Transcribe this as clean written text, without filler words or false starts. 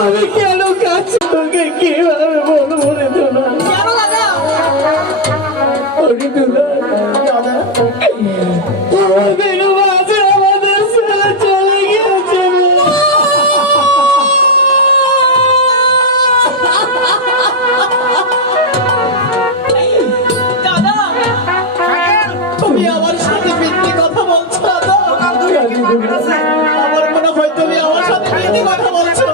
আমি কেন কাছে তোকে কিভাবে বলবো রে তোলা? আমাদের মাঝে আমাদের ছেলে চলে গিয়েছে। তুমি আমার সাথে মিথ্যে কথা বলছো দাদা। আমার মনে হয় তুমি আমার সাথে মিথ্যে কথা বলছো।